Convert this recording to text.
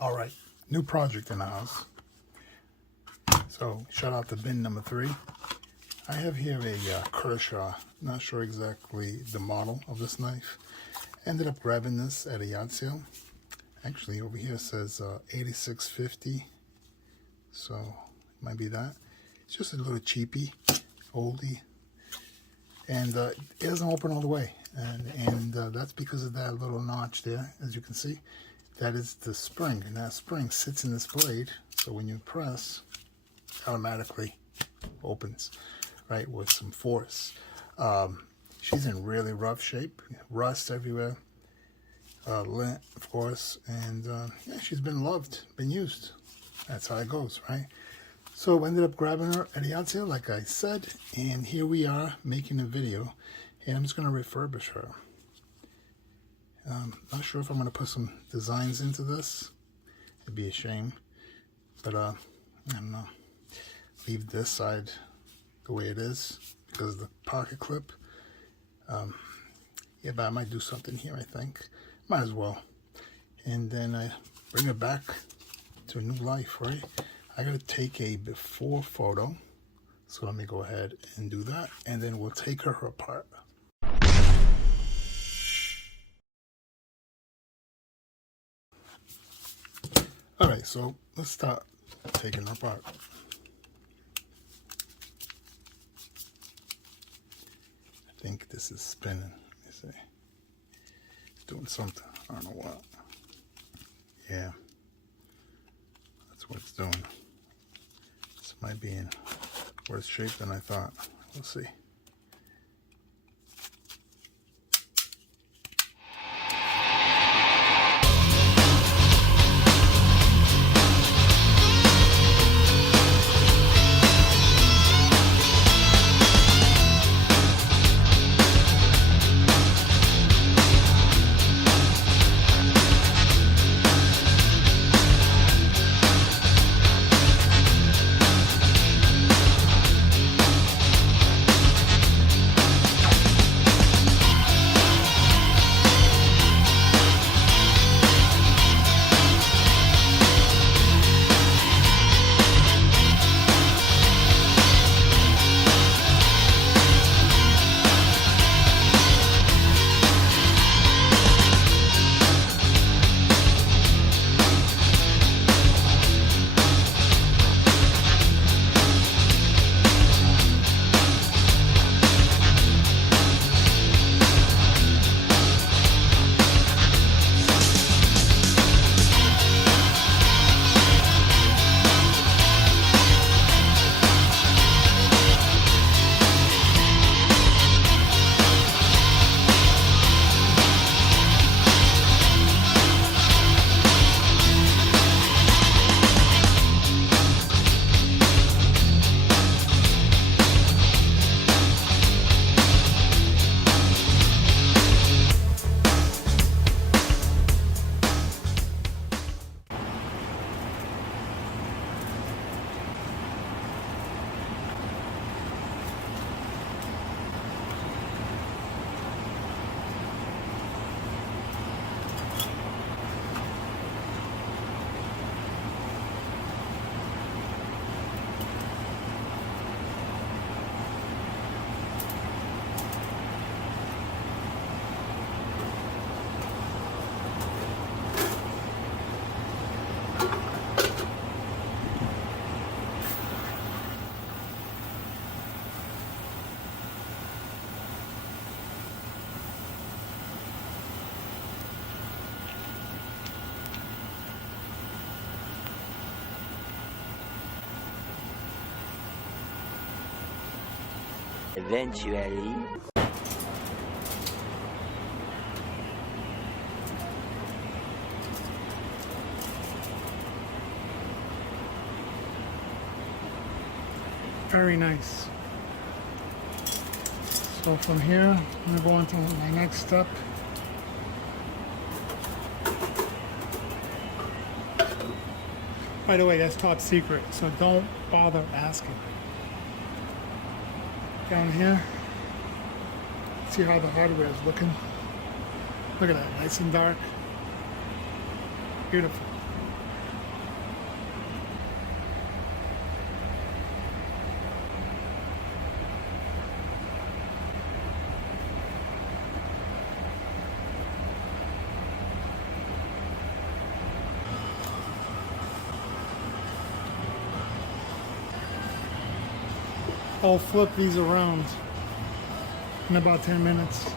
All right, new project in the house. So shout out to bin number 3. I have here a Kershaw. Not sure exactly the model of this knife. Ended up grabbing this at a yard sale. Actually, over here it says 86.50. So it might be that. It's just a little cheapy, oldie, and it doesn't open all the way. And that's because of that little notch there, as you can see. That is the spring, and that spring sits in this blade, so when you press, it automatically opens, right, with some force. She's in really rough shape, rust everywhere, lint, of course, and yeah, she's been loved, been used. That's how it goes, right? So I ended up grabbing her at a yard sale, like I said, and here we are making a video, and I'm just going to refurbish her. Not sure if I'm going to put some designs into this. It'd be a shame. But, I don't know. Leave this side the way it is because of the pocket clip. Yeah, but I might do something here, I think. Might as well. And then I bring it back to a new life, right? I got to take a before photo. So let me go ahead and do that. And then we'll take her apart. Alright, so let's start taking her apart. I think this is spinning. Let me see. It's doing something. I don't know what. Yeah. That's what it's doing. This might be in worse shape than I thought. We'll see. Eventually. Very nice. So from here, I'm going to go on to my next step. By the way, that's top secret, so don't bother asking. Down here, see how the hardware is looking. Look at that, nice and dark. Beautiful. I'll flip these around in about 10 minutes.